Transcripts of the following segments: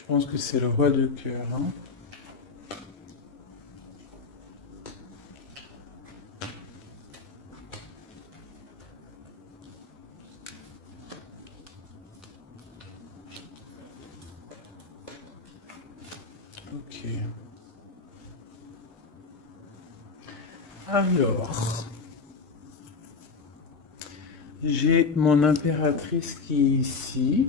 Je pense que c'est le roi de cœur, hein. Ok. Alors, j'ai mon impératrice qui est ici.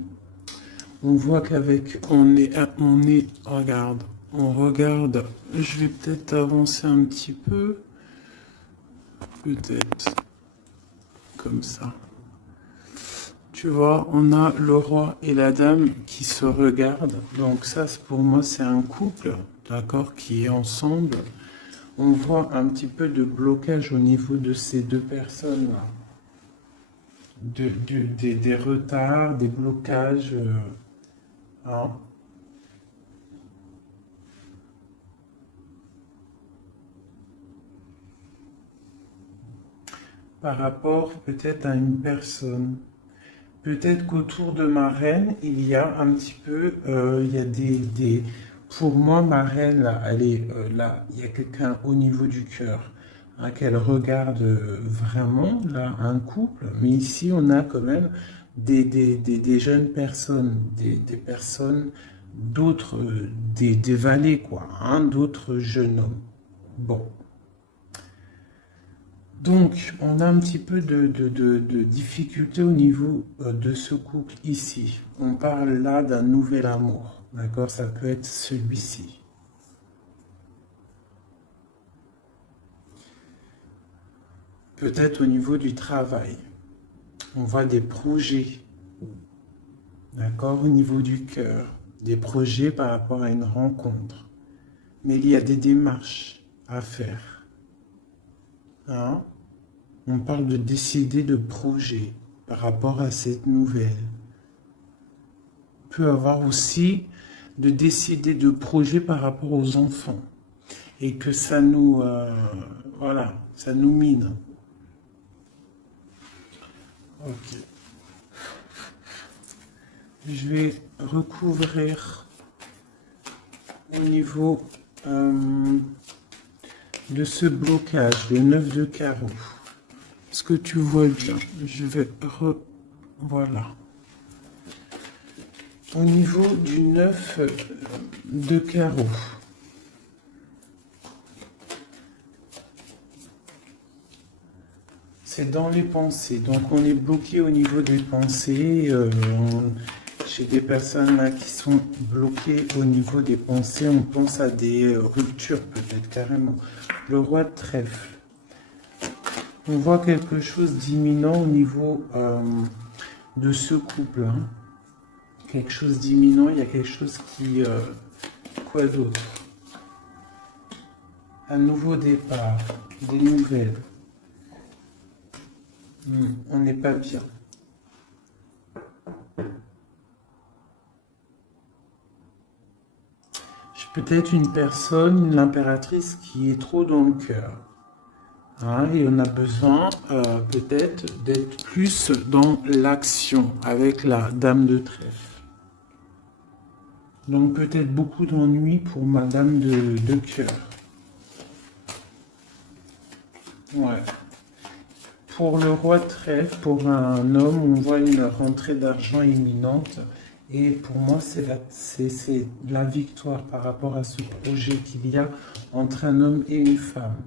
On voit qu'avec, regarde, on regarde, je vais peut-être avancer un petit peu, peut-être, comme ça. Tu vois, on a le roi et la dame qui se regardent. Donc ça, pour moi, c'est un couple, d'accord, qui est ensemble. On voit un petit peu de blocage au niveau de ces deux personnes-là. Des retards, des blocages. Hein. Par rapport peut-être à une personne. Peut-être qu'autour de ma reine, il y a un petit peu, il y a pour moi, ma reine, là, elle est là, il y a quelqu'un au niveau du cœur, hein, qu'elle regarde vraiment, là, un couple. Mais ici, on a quand même des jeunes personnes, des personnes, d'autres, des valets, quoi, hein, d'autres jeunes hommes. Bon. Donc, on a un petit peu de difficulté au niveau de ce couple ici. On parle là d'un nouvel amour, d'accord? Ça peut être celui-ci. Peut-être au niveau du travail. On voit des projets, d'accord? Au niveau du cœur. Des projets par rapport à une rencontre. Mais il y a des démarches à faire, hein? On parle de décider de projet par rapport à cette nouvelle. Peut avoir aussi de décider de projets par rapport aux enfants et que ça nous voilà, ça nous mine. Ok. Je vais recouvrir au niveau de ce blocage, le 9 de carreau. Est-ce que tu vois bien? Je vais voilà. Au niveau du 9 de carreau. C'est dans les pensées. Donc on est bloqué au niveau des pensées. Chez des personnes là qui sont bloquées au niveau des pensées, on pense à des ruptures peut-être carrément. Le roi de trèfle. On voit quelque chose d'imminent au niveau de ce couple. Hein. Quelque chose d'imminent, il y a quelque chose qui... quoi d'autre? Un nouveau départ, des nouvelles. On n'est pas bien. J'ai peut-être une personne, l'impératrice, qui est trop dans le cœur. Hein, et on a besoin peut-être d'être plus dans l'action avec la dame de trèfle. Donc peut-être beaucoup d'ennuis pour ma dame de cœur. Ouais. Pour le roi de trèfle, pour un homme, on voit une rentrée d'argent imminente. Et pour moi, c'est la victoire par rapport à ce projet qu'il y a entre un homme et une femme.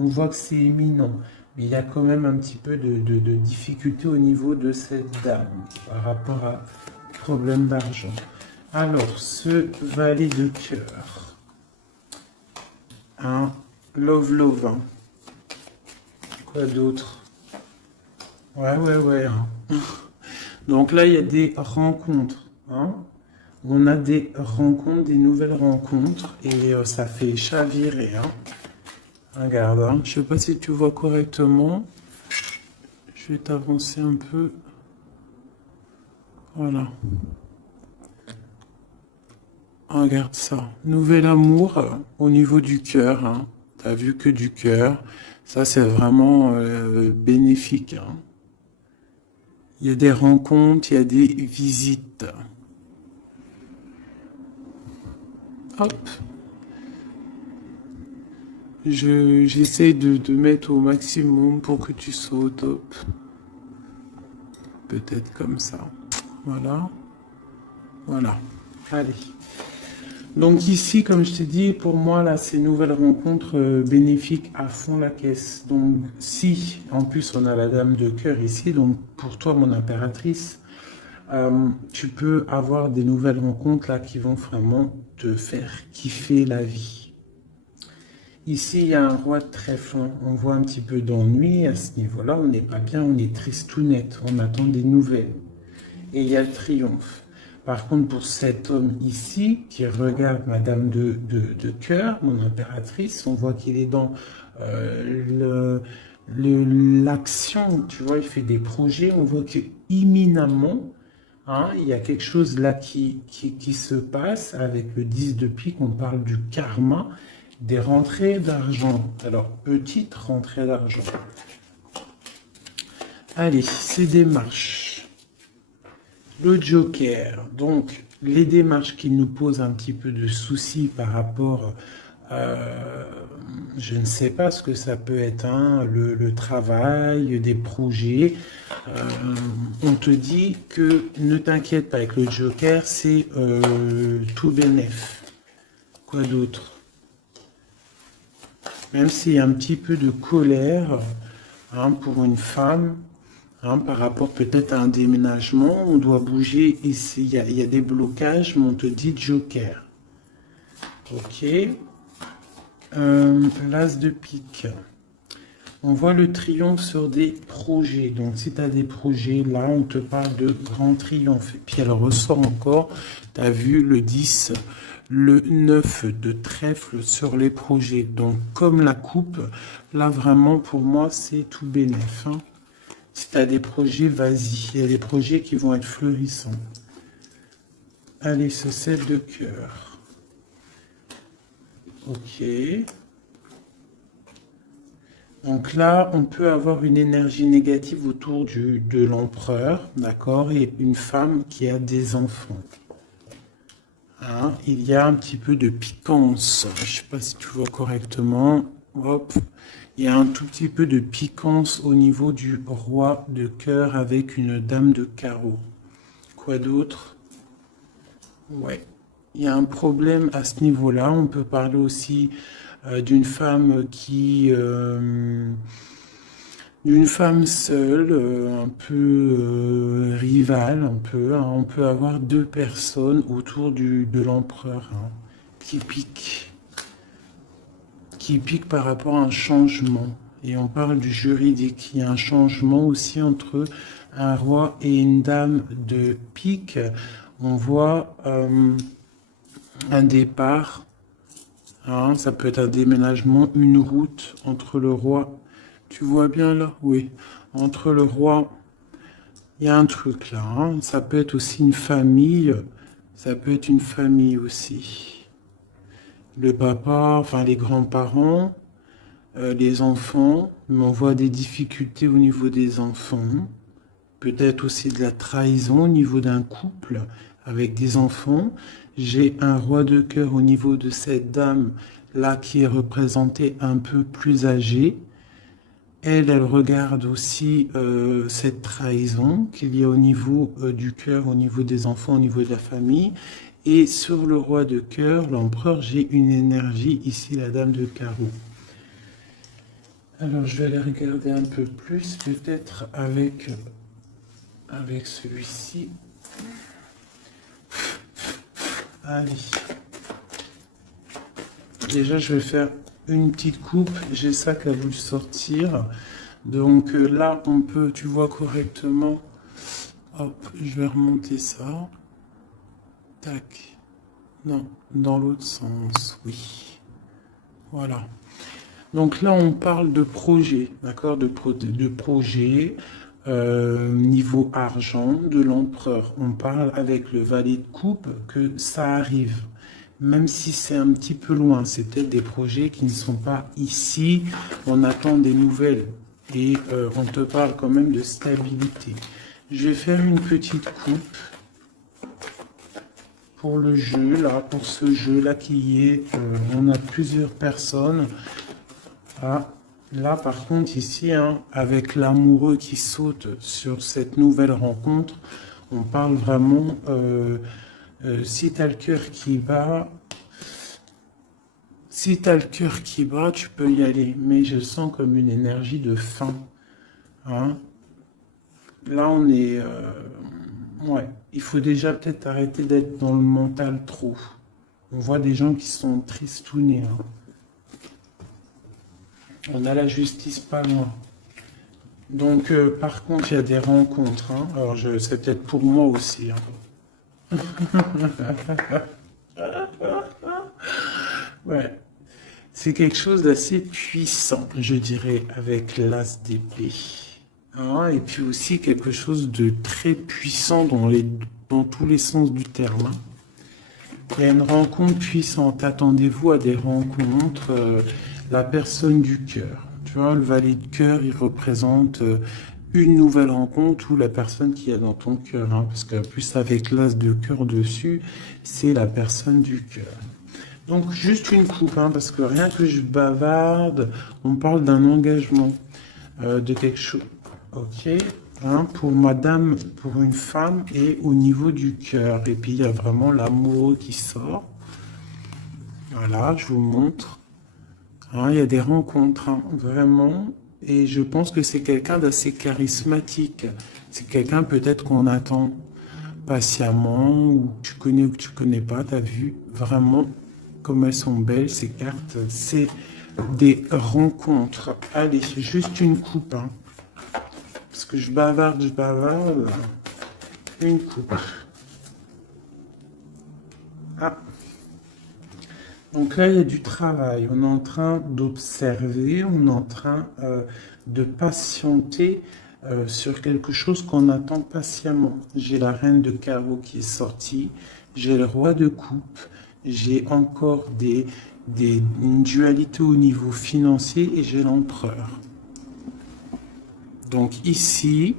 On voit que c'est imminent, mais il y a quand même un petit peu de difficulté au niveau de cette dame par rapport à problème d'argent. Alors, ce valet de cœur, un love, hein. Quoi d'autre? Ouais. Hein. Donc là, il y a des rencontres. Hein. On a des rencontres, des nouvelles rencontres, et ça fait chavirer. Hein. Regarde, hein. Je ne sais pas si tu vois correctement. Je vais t'avancer un peu. Voilà. Regarde ça. Nouvel amour au niveau du cœur. Hein. Tu as vu que du cœur. Ça, c'est vraiment bénéfique. Hein. Il y a des rencontres, il y a des visites. Hop. J'essaie de mettre au maximum pour que tu sois au top. Peut-être comme ça. Voilà. Voilà. Allez. Donc ici, comme je t'ai dit, pour moi, là, ces nouvelles rencontres bénéfiques à fond la caisse. Donc si, en plus, on a la dame de cœur ici, donc pour toi, mon impératrice, tu peux avoir des nouvelles rencontres là qui vont vraiment te faire kiffer la vie. Ici, il y a un roi de trèfle. On voit un petit peu d'ennui à ce niveau-là. On n'est pas bien, on est triste tout net. On attend des nouvelles. Et il y a le triomphe. Par contre, pour cet homme ici, qui regarde Madame de cœur, mon impératrice, on voit qu'il est dans l'action, tu vois, il fait des projets, on voit qu'imminemment, hein, il y a quelque chose là qui se passe avec le 10 de pique, on parle du karma, des rentrées d'argent. Alors, petite rentrée d'argent. Allez, ces démarches. Le Joker, donc les démarches qui nous posent un petit peu de soucis par rapport, je ne sais pas ce que ça peut être, hein, le travail, des projets. On te dit que ne t'inquiète pas avec le Joker, c'est tout bénef. Quoi d'autre? Même s'il y a un petit peu de colère, hein, pour une femme, hein, par rapport peut-être à un déménagement, on doit bouger ici, il y a des blocages, mais on te dit Joker. Ok. L'as de pique. On voit le triomphe sur des projets. Donc si tu as des projets, là on te parle de grand triomphe. Et puis elle ressort encore, tu as vu le 10, le 9 de trèfle sur les projets. Donc comme la coupe, là vraiment pour moi c'est tout bénef, hein. Si tu as des projets, vas-y. Il y a des projets qui vont être fleurissants. Allez, ce 7 de cœur. Ok. Donc là, on peut avoir une énergie négative autour de l'empereur, d'accord, et une femme qui a des enfants. Hein, il y a un petit peu de piquance. Je ne sais pas si tu vois correctement. Hop. Il y a un tout petit peu de piquance au niveau du roi de cœur avec une dame de carreau. Quoi d'autre? Ouais. Il y a un problème à ce niveau-là. On peut parler aussi d'une femme d'une femme seule, un peu rivale, un peu, hein. On peut avoir deux personnes autour de l'empereur, hein, qui piquent par rapport à un changement. Et on parle du juridique. Il y a un changement aussi entre un roi et une dame de pique. On voit un départ. Hein, ça peut être un déménagement, une route entre le roi. Tu vois bien là? Oui. Entre le roi, il y a un truc là. Hein. Ça peut être aussi une famille. Ça peut être une famille aussi. Le papa, enfin les grands-parents, les enfants, mais on voit des difficultés au niveau des enfants, peut-être aussi de la trahison au niveau d'un couple avec des enfants. J'ai un roi de cœur au niveau de cette dame là qui est représentée un peu plus âgée. Elle regarde aussi cette trahison qu'il y a au niveau du cœur, au niveau des enfants, au niveau de la famille. Et sur le roi de cœur, l'empereur, j'ai une énergie, ici la dame de carreau. Alors je vais aller regarder un peu plus, peut-être avec celui-ci. Allez. Déjà je vais faire une petite coupe, j'ai ça qui a voulu sortir. Donc là on peut, tu vois correctement. Hop, je vais remonter ça. Tac. Non, dans l'autre sens, oui. Voilà. Donc là, on parle de projet, d'accord, de projet, niveau argent, de l'empereur. On parle avec le valet de coupe que ça arrive. Même si c'est un petit peu loin, c'est peut-être des projets qui ne sont pas ici. On attend des nouvelles et on te parle quand même de stabilité. Je vais faire une petite coupe. pour le jeu, là, pour ce jeu-là qui est, on a plusieurs personnes. Ah, là, par contre, ici, hein, avec l'amoureux qui saute sur cette nouvelle rencontre, on parle vraiment, si tu as le cœur qui bat, si tu as le cœur qui bat, tu peux y aller. Mais je sens comme une énergie de faim. Hein. Là, on est... ouais, il faut déjà peut-être arrêter d'être dans le mental trop. On voit des gens qui sont tristounés. Hein. On a la justice pas loin. Donc, par contre, il y a des rencontres. Hein. Alors, c'est peut-être pour moi aussi. Hein. Ouais. C'est quelque chose d'assez puissant, je dirais, avec l'as d'épée. Hein, et puis aussi quelque chose de très puissant dans tous les sens du terme. Hein. Il y a une rencontre puissante. Attendez-vous à des rencontres. La personne du cœur. Tu vois, le valet de cœur, il représente une nouvelle rencontre ou la personne qui est dans ton cœur. Hein, parce que plus avec l'as de cœur dessus, c'est la personne du cœur. Donc juste une coupe, hein, parce que rien que je bavarde, on parle d'un engagement, de quelque chose. Ok, hein, pour madame, pour une femme et au niveau du cœur. Et puis il y a vraiment l'amour qui sort. Voilà, je vous montre. Hein, il y a des rencontres, hein, vraiment. Et je pense que c'est quelqu'un d'assez charismatique. C'est quelqu'un peut-être qu'on attend patiemment, ou tu connais ou que tu connais pas, t'as vu vraiment comme elles sont belles ces cartes. C'est des rencontres. Allez, juste une coupe, hein. Parce que je bavarde. Une coupe. Ah. Donc là, il y a du travail. On est en train d'observer, on est en train de patienter sur quelque chose qu'on attend patiemment. J'ai la reine de carreau qui est sortie, j'ai le roi de coupe, j'ai encore une dualité au niveau financier et j'ai l'empereur. Donc ici,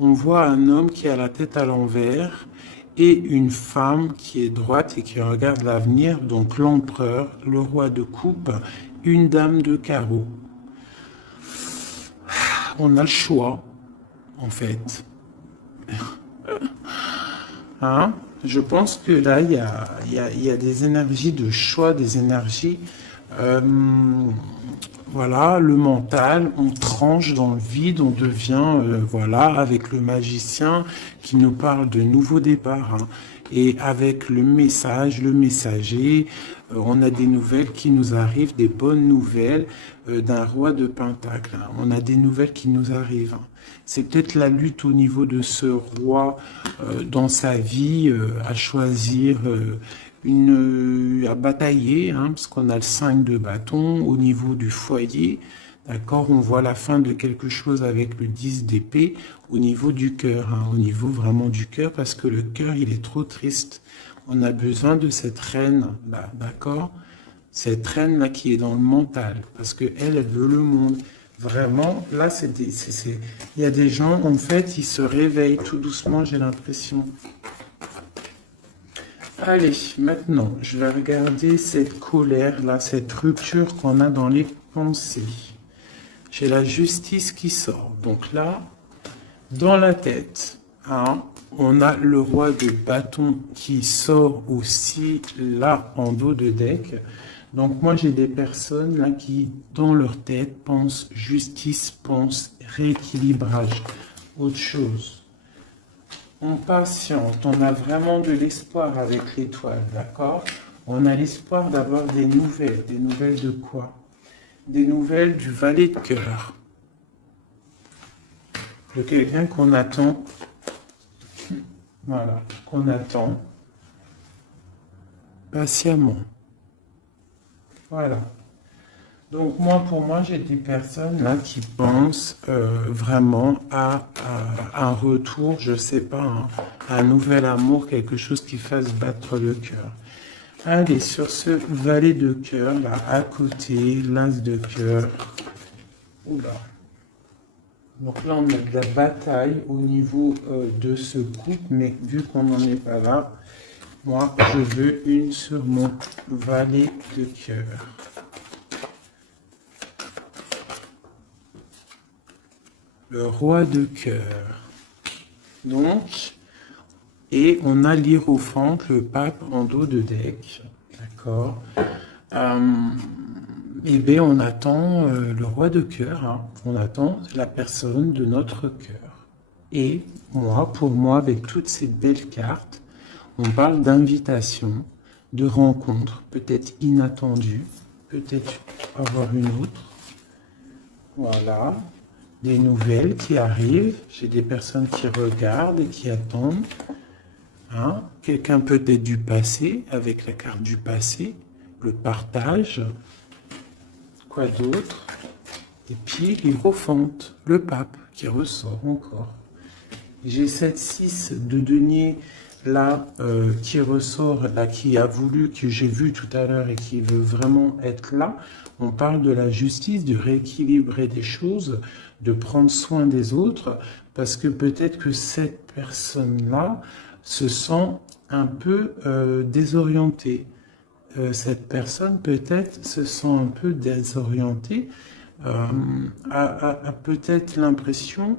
on voit un homme qui a la tête à l'envers et une femme qui est droite et qui regarde l'avenir, donc l'empereur, le roi de coupe, une dame de carreau. On a le choix, en fait. Hein? Je pense que là, il y a des énergies de choix, des énergies... voilà, le mental, on tranche dans le vide, on devient, voilà, avec le magicien qui nous parle de nouveaux départs. Hein. Et avec le message, le messager, on a des nouvelles qui nous arrivent, des bonnes nouvelles d'un roi de Pentacle. Hein. On a des nouvelles qui nous arrivent. Hein. C'est peut-être la lutte au niveau de ce roi dans sa vie à choisir... à batailler, hein, parce qu'on a le 5 de bâton au niveau du foyer, d'accord, on voit la fin de quelque chose avec le 10 d'épée au niveau du cœur, hein, au niveau vraiment du cœur, parce que le cœur, il est trop triste. On a besoin de cette reine, là, d'accord, cette reine-là qui est dans le mental, parce que elle veut le monde. Vraiment, là, il y a des gens, en fait, ils se réveillent tout doucement, j'ai l'impression. Allez, maintenant, je vais regarder cette colère, là, cette rupture qu'on a dans les pensées. J'ai la justice qui sort. Donc là, dans la tête, hein, on a le roi de bâton qui sort aussi, là, en dos de deck. Donc moi, j'ai des personnes, là, qui, dans leur tête, pensent justice, pensent rééquilibrage, autre chose. On patiente, on a vraiment de l'espoir avec l'étoile, d'accord? On a l'espoir d'avoir des nouvelles. Des nouvelles de quoi? Des nouvelles du valet de cœur. De quelqu'un qu'on attend. Voilà, qu'on attend. Patiemment. Voilà. Donc moi, pour moi, j'ai des personnes là qui pensent vraiment à un retour, je sais pas, hein, un nouvel amour, quelque chose qui fasse battre le cœur. Allez, sur ce valet de cœur, là, à côté, l'as de cœur. Oula. Donc là, on a de la bataille au niveau de ce couple, mais vu qu'on n'en est pas là, Moi, je veux une sur mon valet de cœur. Le roi de cœur. Donc, et on a l'hiérophant, le pape en dos de deck. D'accord. Eh bien, on attend le roi de cœur. Hein. On attend la personne de notre cœur. Et moi, pour moi, avec toutes ces belles cartes, on parle d'invitation, de rencontre, peut-être inattendue, peut-être avoir une autre. Voilà. Des nouvelles qui arrivent. J'ai des personnes qui regardent et qui attendent. Hein? Quelqu'un peut-être du passé, avec la carte du passé, le partage. Quoi d'autre? Et puis l'hiérophante, le pape qui ressort encore. J'ai cette 6 de denier là qui ressort, là qui a voulu, que j'ai vu tout à l'heure et qui veut vraiment être là. On parle de la justice, de rééquilibrer des choses, de prendre soin des autres, parce que peut-être que cette personne-là se sent un peu désorientée. Cette personne peut-être se sent un peu désorientée, a peut-être l'impression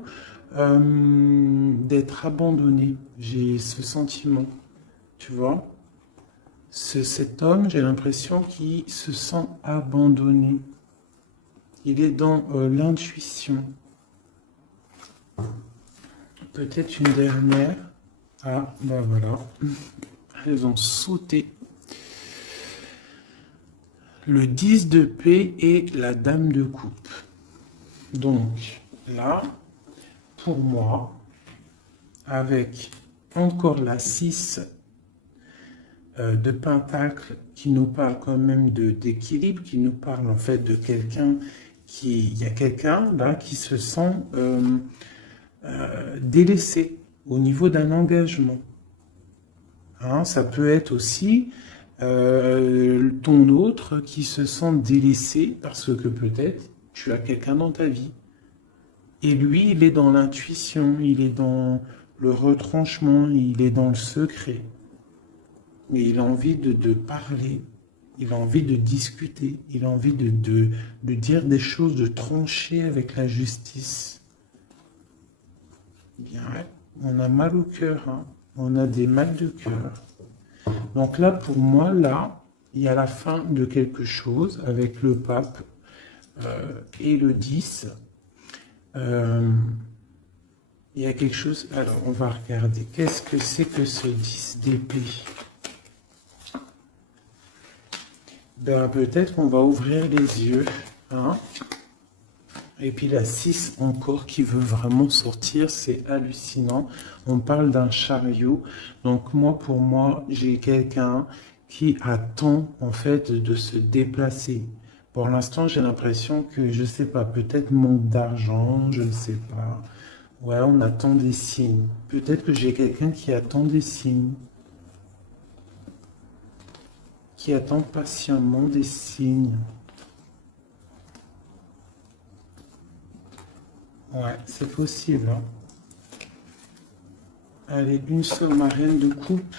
d'être abandonnée. J'ai ce sentiment, tu vois. Cet homme, j'ai l'impression qu'il se sent abandonné. Il est dans l'intuition. Peut-être une dernière. Ah, ben voilà. Elles ont sauté. Le 10 de paix et la dame de coupe. Donc, là, pour moi, avec encore la 6 de pentacle qui nous parle quand même d'équilibre, qui nous parle en fait de quelqu'un il y a quelqu'un là qui se sent délaissé au niveau d'un engagement. Hein, ça peut être aussi ton autre qui se sent délaissé parce que peut-être tu as quelqu'un dans ta vie. Et lui, il est dans l'intuition, il est dans le retranchement, il est dans le secret. Mais il a envie de parler, il a envie de discuter, il a envie de dire des choses, de trancher avec la justice. Bien, on a mal au cœur, hein. On a des mal de cœur. Donc là, pour moi, là, il y a la fin de quelque chose avec le pape et le 10. Il y a quelque chose... Alors, on va regarder. Qu'est-ce que c'est que ce 10 d'épée? Ben, peut-être qu'on va ouvrir les yeux. Hein? Et puis la 6 encore qui veut vraiment sortir, c'est hallucinant. On parle d'un chariot. Donc moi, pour moi, j'ai quelqu'un qui attend en fait de se déplacer. Pour l'instant, j'ai l'impression que, je sais pas, peut-être manque d'argent, je ne sais pas. Ouais, on attend des signes. Peut-être que j'ai quelqu'un qui attend des signes. Qui attend patiemment des signes. Ouais, c'est possible. Hein. Allez, une seule marraine de coupe.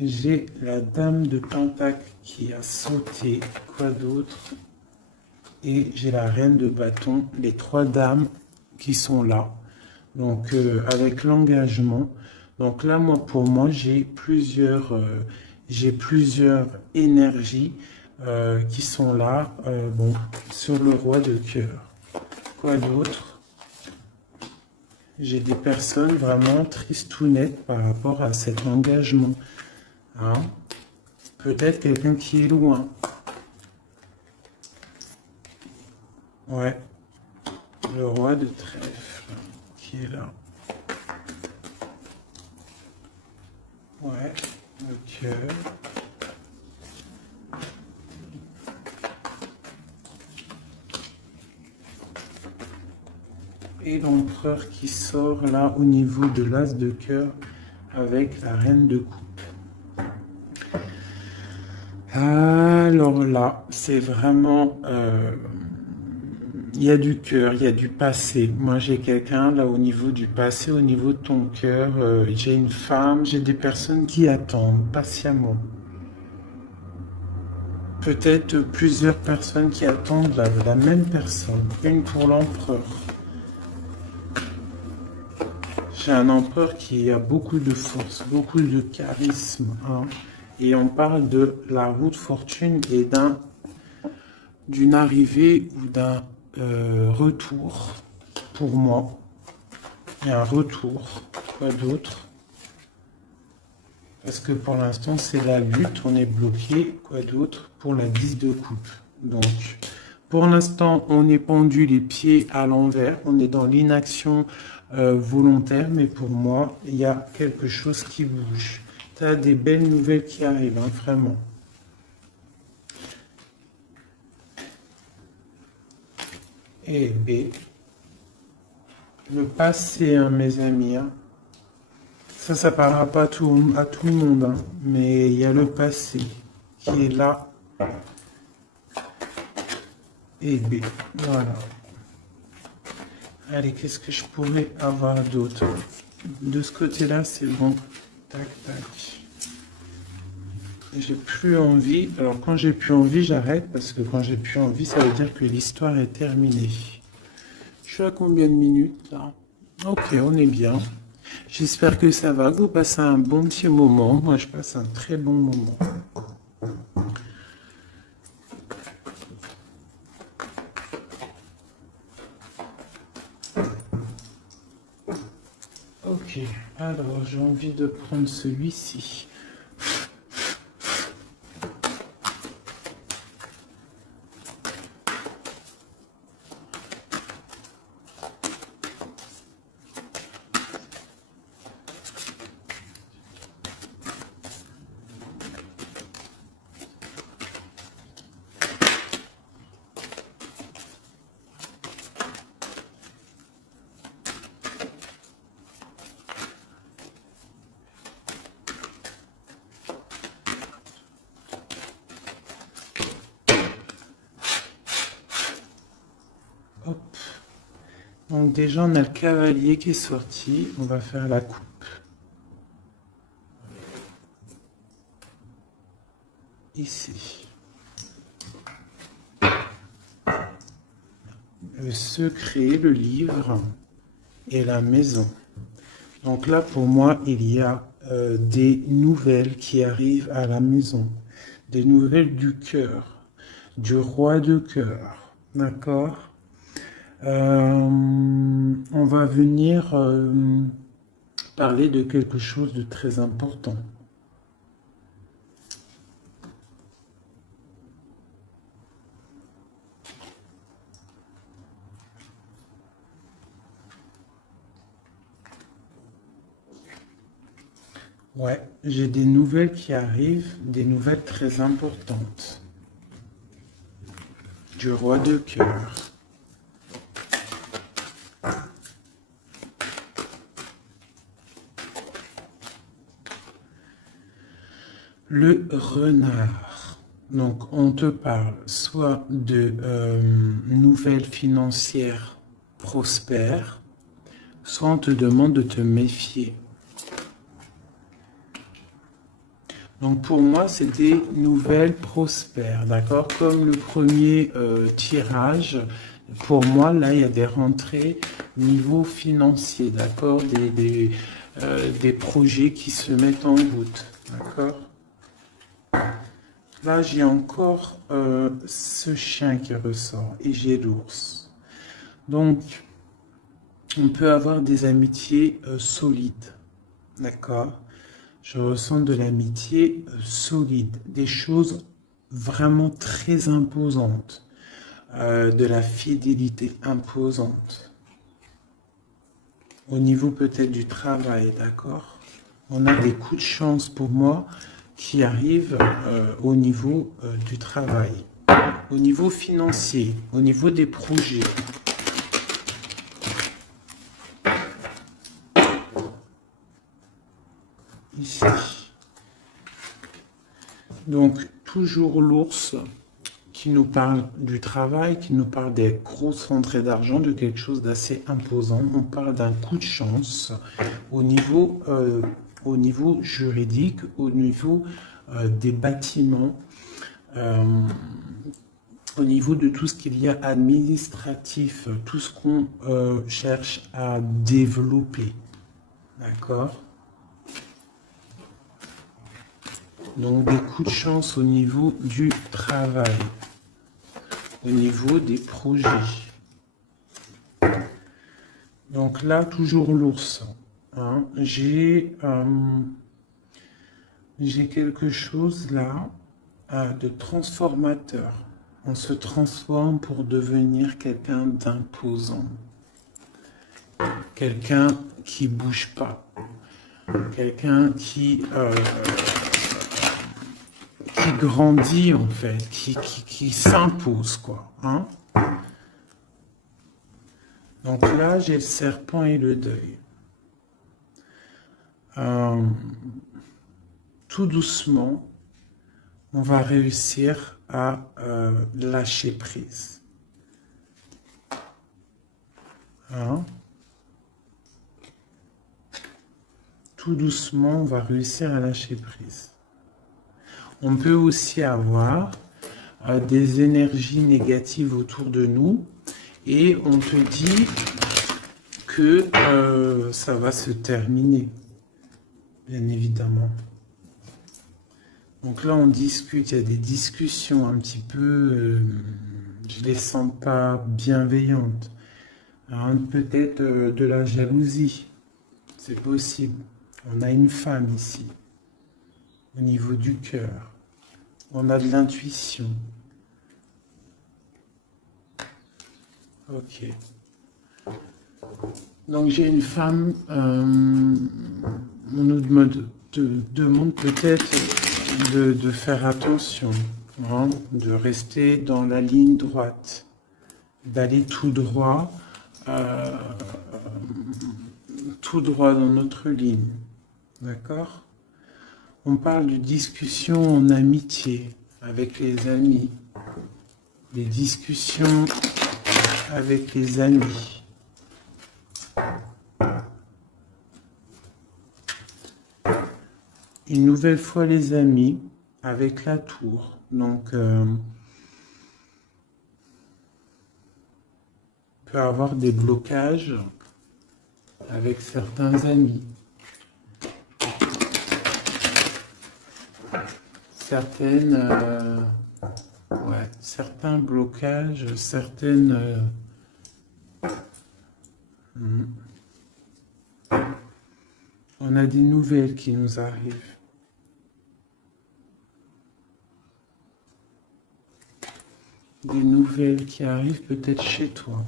J'ai la dame de pentacle qui a sauté. Quoi d'autre? Et j'ai la reine de bâton. Les 3 dames qui sont là. Donc, avec l'engagement. Donc là, moi, pour moi, j'ai plusieurs énergies qui sont là. Bon, sur le roi de cœur. Quoi d'autre? J'ai des personnes vraiment tristounettes par rapport à cet engagement. Hein? Peut-être quelqu'un qui est loin. Ouais. Le roi de trèfle qui est là. Ouais. Le cœur. Et l'empereur qui sort là au niveau de l'as de cœur avec la reine de coupe. Alors là, c'est vraiment il y a du cœur, il y a du passé. Moi, j'ai quelqu'un là au niveau du passé, au niveau de ton cœur. J'ai une femme, j'ai des personnes qui attendent patiemment. Peut-être plusieurs personnes qui attendent la même personne. Une pour l'empereur. J'ai un empereur qui a beaucoup de force, beaucoup de charisme, hein. Et on parle de la roue de fortune et d'une arrivée ou d'un retour. Pour moi, il y a un retour. Quoi d'autre? Parce que pour l'instant, c'est la lutte, on est bloqué. Quoi d'autre? Pour la 10 de coupe. Donc, pour l'instant, on est pendu les pieds à l'envers. On est dans l'inaction volontaire. Mais pour moi, il y a quelque chose qui bouge. Tu as des belles nouvelles qui arrivent, hein, vraiment. Et B. Le passé, hein, mes amis. Hein. Ça parlera pas à tout le monde, hein, mais il y a le passé qui est là. Et B. Voilà. Allez, qu'est-ce que je pourrais avoir d'autre? De ce côté-là, c'est bon. Tac, tac. J'ai plus envie. Alors, quand j'ai plus envie, j'arrête, parce que quand j'ai plus envie, ça veut dire que l'histoire est terminée. Je suis à combien de minutes, là? Ok, on est bien. J'espère que ça va, que vous passez un bon petit moment. Moi, je passe un très bon moment. Ok, alors j'ai envie de prendre celui-ci. Hop. Donc déjà, on a le cavalier qui est sorti. On va faire la coupe. Ici. Le secret, le livre et la maison. Donc là, pour moi, il y a des nouvelles qui arrivent à la maison. Des nouvelles du cœur, du roi de cœur. D'accord? On va venir parler de quelque chose de très important. Ouais, j'ai des nouvelles qui arrivent, des nouvelles très importantes. Du roi de cœur. Le renard. Donc, on te parle soit de nouvelles financières prospères, soit on te demande de te méfier. Donc pour moi, c'est des nouvelles prospères, d'accord? Comme le premier tirage, pour moi, là, il y a des rentrées niveau financier, d'accord? Des projets qui se mettent en route, d'accord? Là, j'ai encore ce chien qui ressort et j'ai l'ours. Donc, on peut avoir des amitiés solides, d'accord? Je ressens de l'amitié solide, des choses vraiment très imposantes, de la fidélité imposante. Au niveau peut-être du travail, d'accord? On a des coups de chance pour moi qui arrivent au niveau du travail, au niveau financier, au niveau des projets. Ici. Donc, toujours l'ours qui nous parle du travail, qui nous parle des grosses rentrées d'argent, de quelque chose d'assez imposant. On parle d'un coup de chance au niveau juridique, au niveau des bâtiments, au niveau de tout ce qu'il y a administratif, tout ce qu'on cherche à développer. D'accord? Donc des coups de chance au niveau du travail, au niveau des projets. Donc là, toujours l'ours. Hein. J'ai quelque chose là de transformateur. On se transforme pour devenir quelqu'un d'imposant. Quelqu'un qui bouge pas. Quelqu'un qui grandit en fait, qui s'impose quoi. Hein. Donc là, j'ai le serpent et le deuil. Tout doucement, on va réussir à lâcher prise. Hein? Tout doucement, on va réussir à lâcher prise. On peut aussi avoir des énergies négatives autour de nous et on te dit que ça va se terminer, bien évidemment. Donc là, on discute, il y a des discussions un petit peu, je les sens pas bienveillantes. Hein, peut-être de la jalousie, c'est possible. On a une femme ici, au niveau du cœur. On a de l'intuition. Ok. Donc j'ai une femme, on nous demande peut-être de faire attention, hein, de rester dans la ligne droite, d'aller tout droit dans notre ligne. D'accord? On parle de discussions en amitié avec les amis, des discussions avec les amis. Une nouvelle fois les amis avec la tour. Donc, on peut avoir des blocages avec certains amis. Certains blocages, certaines... On a des nouvelles qui nous arrivent. Des nouvelles qui arrivent peut-être chez toi.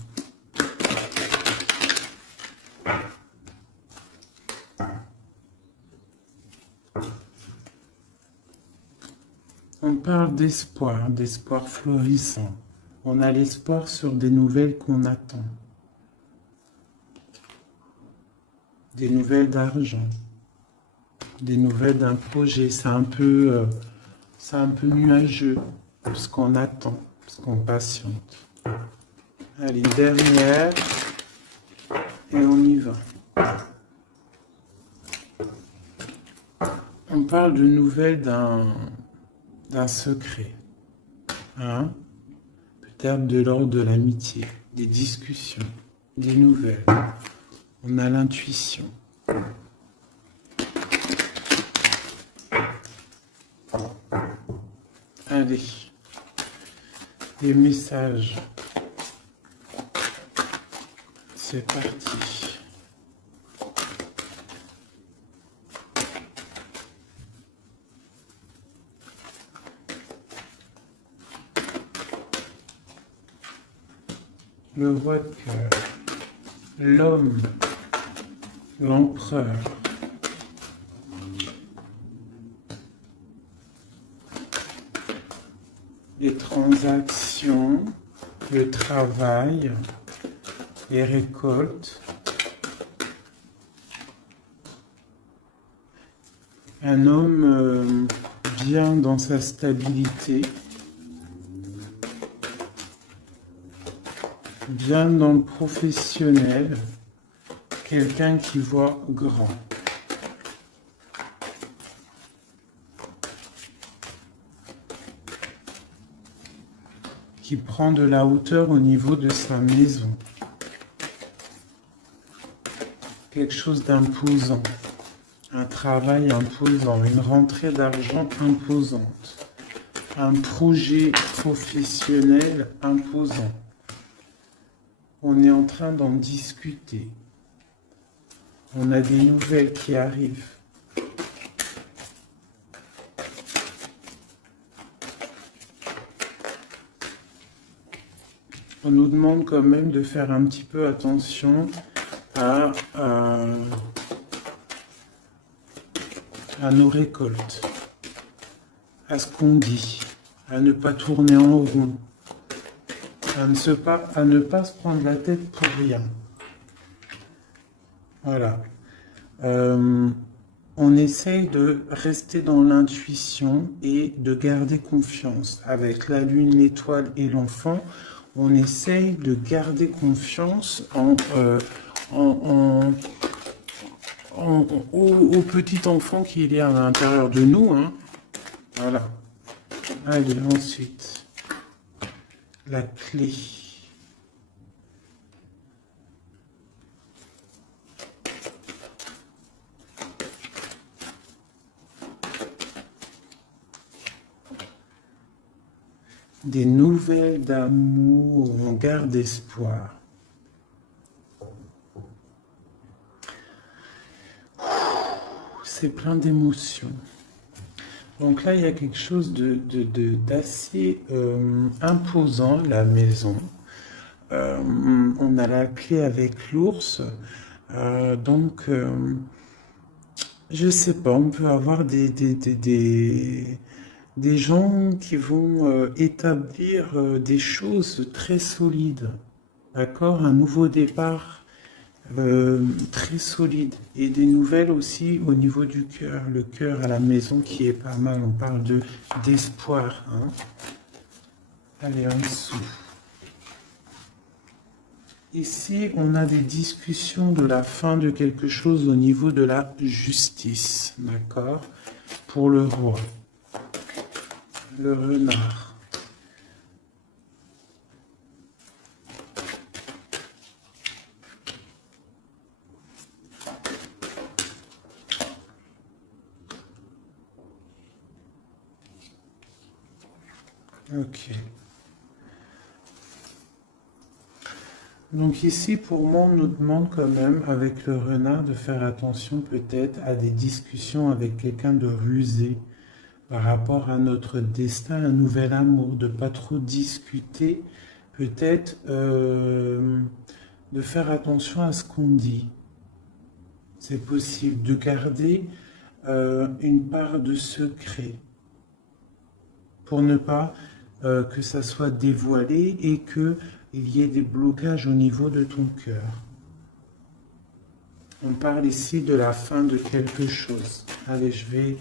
On parle d'espoir, d'espoir florissant. On a l'espoir sur des nouvelles qu'on attend. Des nouvelles d'argent. Des nouvelles d'un projet. C'est un peu nuageux, ce qu'on attend, ce qu'on patiente. Allez, dernière. Et on y va. On parle de nouvelles d'un secret. Hein? Peut-être de l'ordre de l'amitié, des discussions, des nouvelles. On a l'intuition. Allez, des messages. C'est parti. Le roi de cœur, l'homme, l'empereur, les transactions, le travail, les récoltes, un homme bien dans sa stabilité, bien dans le professionnel, quelqu'un qui voit grand. Qui prend de la hauteur au niveau de sa maison. Quelque chose d'imposant. Un travail imposant, une rentrée d'argent imposante. Un projet professionnel imposant. On est en train d'en discuter. On a des nouvelles qui arrivent. On nous demande quand même de faire un petit peu attention à nos récoltes, à ce qu'on dit, à ne pas tourner en rond, à ne pas se prendre la tête pour rien. Voilà. On essaye de rester dans l'intuition et de garder confiance. Avec la lune, l'étoile et l'enfant, on essaye de garder confiance au petit enfant qui est à l'intérieur de nous. Hein. Voilà. Allez, ensuite, la clé. Des nouvelles d'amour, on garde espoir. C'est plein d'émotions. Donc là, il y a quelque chose d'assez imposant, la maison. On a la clé avec l'ours. Donc, je sais pas, on peut avoir des gens qui vont établir des choses très solides, d'accord? Un nouveau départ très solide et des nouvelles aussi au niveau du cœur, le cœur à la maison qui est pas mal, on parle d'espoir. Hein? Allez, en dessous. Ici, on a des discussions de la fin de quelque chose au niveau de la justice, d'accord? Pour le roi. Le renard. Ok. Donc ici, pour moi, on nous demande quand même, avec le renard, de faire attention peut-être à des discussions avec quelqu'un de rusé par rapport à notre destin, un nouvel amour, de pas trop discuter, peut-être de faire attention à ce qu'on dit. C'est possible de garder une part de secret pour ne pas que ça soit dévoilé et qu'il y ait des blocages au niveau de ton cœur. On parle ici de la fin de quelque chose. Allez, je vais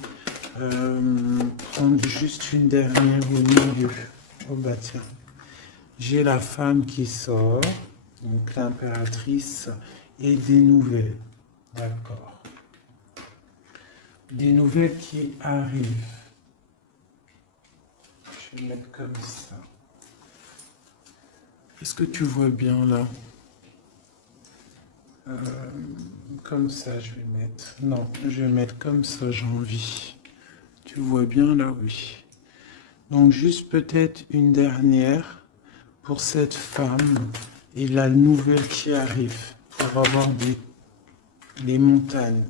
prendre juste une dernière au milieu. Oh bah tiens, j'ai la femme qui sort, donc l'impératrice, et des nouvelles. D'accord. Des nouvelles qui arrivent. Je vais mettre comme ça. Est-ce que tu vois bien là? Comme ça, je vais mettre. Non, je vais mettre comme ça, j'ai envie. Tu vois bien là, oui. Donc juste peut-être une dernière pour cette femme et la nouvelle qui arrive pour avoir des montagnes.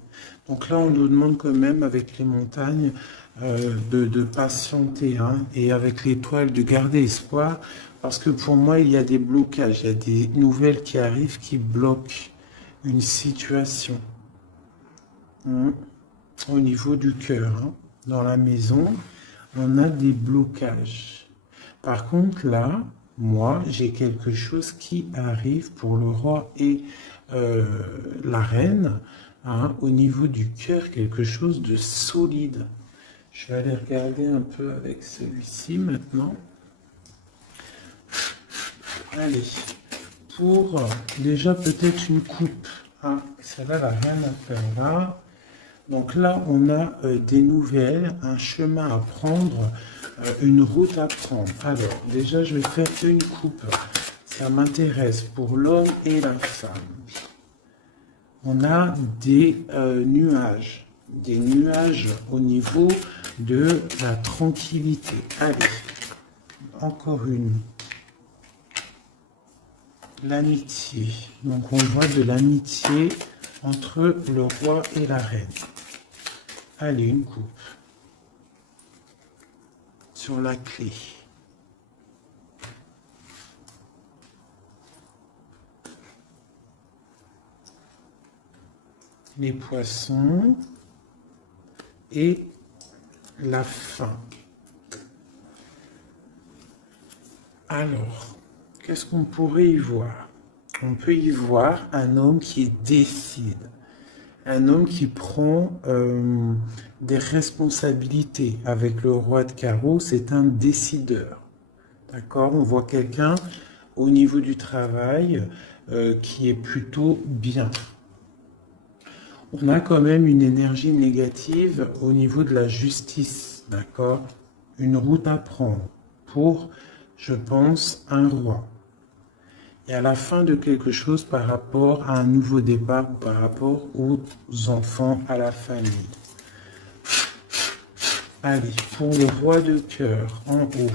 Donc là, on nous demande quand même avec les montagnes de patienter hein, et avec l'étoile de garder espoir parce que pour moi, il y a des blocages, il y a des nouvelles qui arrivent qui bloquent une situation au niveau du cœur. Hein. Dans la maison, on a des blocages. Par contre, là, moi, j'ai quelque chose qui arrive pour le roi et la reine, hein, au niveau du cœur, quelque chose de solide. Je vais aller regarder un peu avec celui-ci maintenant. Allez, pour déjà peut-être une coupe. Ah, celle-là n'a rien à faire là. Donc là, on a des nouvelles, un chemin à prendre, une route à prendre. Alors, déjà, je vais faire une coupe. Ça m'intéresse pour l'homme et la femme. On a des nuages au niveau de la tranquillité. Allez, encore une. L'amitié. Donc on voit de l'amitié entre le roi et la reine. Allez, une coupe. Sur la clé. Les poissons et la fin. Alors, qu'est-ce qu'on pourrait y voir? On peut y voir un homme qui décide, un homme qui prend des responsabilités. Avec le roi de carreau, c'est un décideur. D'accord? On voit quelqu'un au niveau du travail qui est plutôt bien. On a quand même une énergie négative au niveau de la justice, d'accord? Une route à prendre pour, je pense, un roi. Et à la fin de quelque chose par rapport à un nouveau départ ou par rapport aux enfants, à la famille. Allez, pour le roi de cœur, en haut.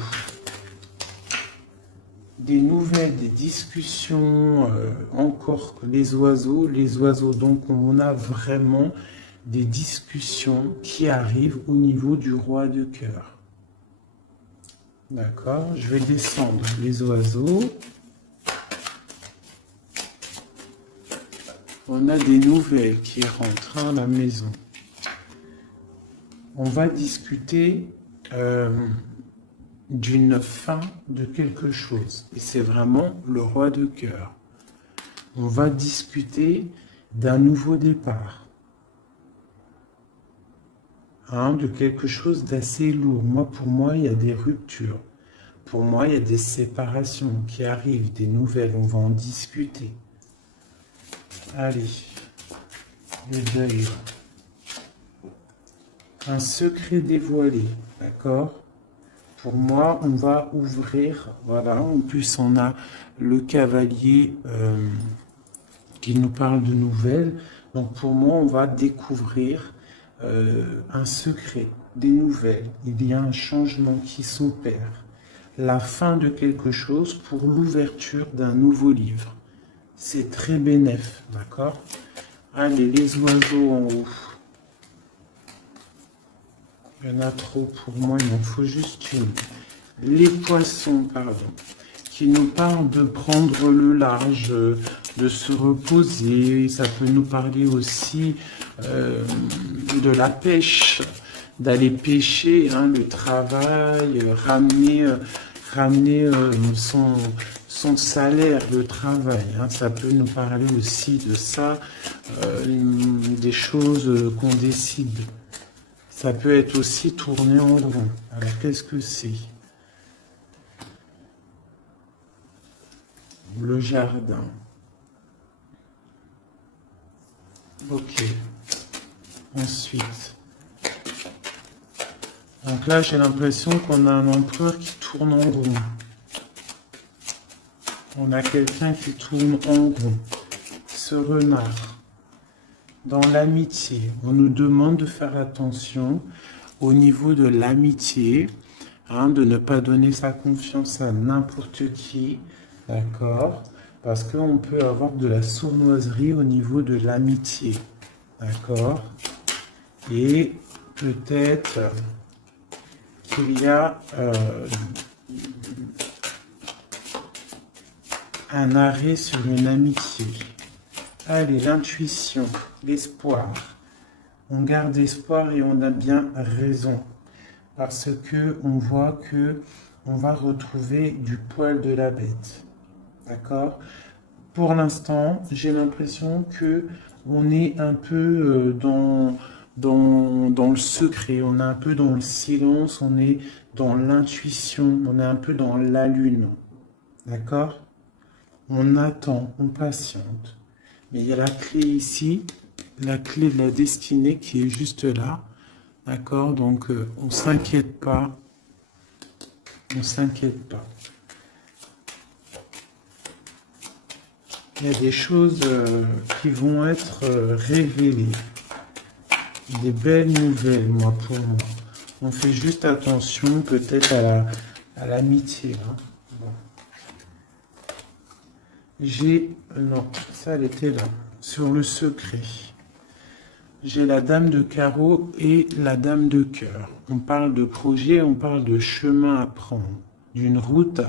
Des nouvelles, des discussions, encore les oiseaux, donc on a vraiment des discussions qui arrivent au niveau du roi de cœur. D'accord, je vais descendre les oiseaux. On a des nouvelles qui rentrent à la maison. On va discuter d'une fin de quelque chose. Et c'est vraiment le roi de cœur. On va discuter d'un nouveau départ. De quelque chose d'assez lourd. Pour moi, il y a des ruptures. Pour moi, il y a des séparations qui arrivent, des nouvelles. On va en discuter. Allez. Le deuil. Un secret dévoilé. D'accord ? Pour moi, on va ouvrir, voilà, en plus on a le cavalier qui nous parle de nouvelles. Donc pour moi, on va découvrir un secret, des nouvelles. Il y a un changement qui s'opère. La fin de quelque chose pour l'ouverture d'un nouveau livre. C'est très bénéf, d'accord? Allez, les oiseaux en haut. Il y en a trop pour moi, il en faut juste une. Les poissons, pardon, qui nous parlent de prendre le large, de se reposer. Ça peut nous parler aussi de la pêche, d'aller pêcher, le travail, ramener son salaire, le travail. Ça peut nous parler aussi de ça, des choses qu'on décide. Ça peut être aussi tourné en rond. Alors, qu'est-ce que c'est? Le jardin. Ok. Ensuite. Donc là, j'ai l'impression qu'on a un empereur qui tourne en rond. On a quelqu'un qui tourne en rond. Ce renard. Dans l'amitié, on nous demande de faire attention au niveau de l'amitié, de ne pas donner sa confiance à n'importe qui, d'accord? Parce qu'on peut avoir de la sournoiserie au niveau de l'amitié, d'accord? Et peut-être qu'il y a un arrêt sur une amitié. Allez, l'intuition, l'espoir. On garde espoir et on a bien raison. Parce que on voit que on va retrouver du poil de la bête. D'accord? Pour l'instant, j'ai l'impression que on est un peu dans le secret, on est un peu dans le silence, on est dans l'intuition, on est un peu dans la lune. D'accord? On attend, on patiente. Mais il y a la clé ici, la clé de la destinée qui est juste là. D'accord? Donc, on ne s'inquiète pas. On ne s'inquiète pas. Il y a des choses qui vont être révélées. Des belles nouvelles, moi, pour moi. On fait juste attention, peut-être, à l'amitié. Hein. Bon. Non, ça, elle était là. Sur le secret. J'ai la dame de carreau et la dame de cœur. On parle de projet, on parle de chemin à prendre. D'une route